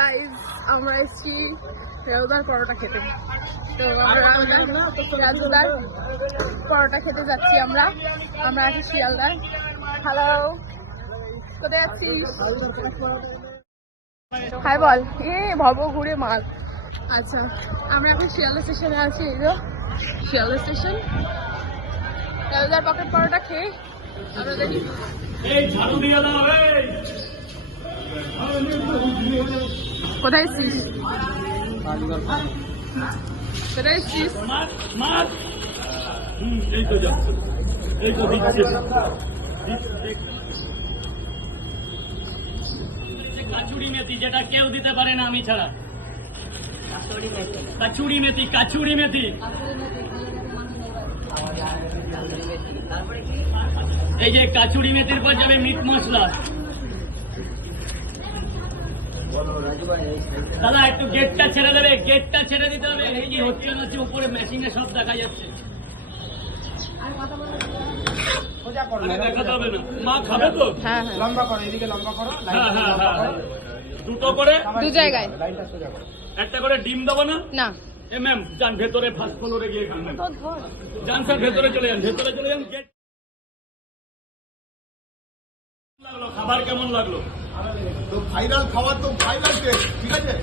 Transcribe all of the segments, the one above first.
Guys আমরা এসেছি রাজুদার পরোটা খেতে। তো আমরা রাজুদার পরোটা খেতে যাচ্ছি। আমরা আছি শিয়ালদায়। হ্যালো, কোথায় যাচ্ছিস? হাই বল। ভব ঘুরে মাল। আচ্ছা, আমরা এখন শিয়ালদা স্টেশনে আছি। এই তো শিয়ালদা স্টেশন। রাজুদার পকেট পরোটা খেয়ে আমরা দেখি। কোথায় এসছিস? কোথায় এসছিস? কাচুরি মেথি, যেটা কেউ দিতে পারে না আমি ছাড়া। কাচুরি মেথি, কাচুরি মেথি। এই যে কাচুরি মেথির পর যাবে মিট মশলা। দাদা একটু গেটটা ছেড়ে দেবে, গেটটা ছেড়ে দিতে হবে। এই যে হচ্ছে না হচ্ছে, উপরে মেশিনে সব দেখা যাচ্ছে। দেখাতে হবে না। মা খাবে তো? হ্যাঁ, লম্বা করো, এদিকে লম্বা করো। হ্যাঁ, দুটো করে দু জায়গায় একটা করে ডিম দেবো না? না। ম্যাম যান ভেতরে, ফার্স্ট ফ্লোরে গিয়ে খান। যান স্যার, ভেতরে চলে যান, ভেতরে চলে যান। গেট লাগলো, খাবার কেমন লাগলো? তো ভাইরাল খাবার তো ভাইরাল টেস্ট, ঠিক আছে?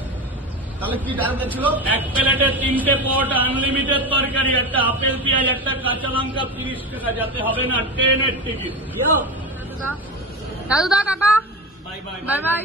তাহলে কি দাম ছিল? এক প্লেটে 3টে পরোটা, আনলিমিটেড তরকারি, একটা আপেল পেঁয়াজ, একটা কাঁচা লঙ্কা, 30 টাকা। যাতে হবে না ট্রেনের টিকিট। রাজুদা tata, bye bye bye by.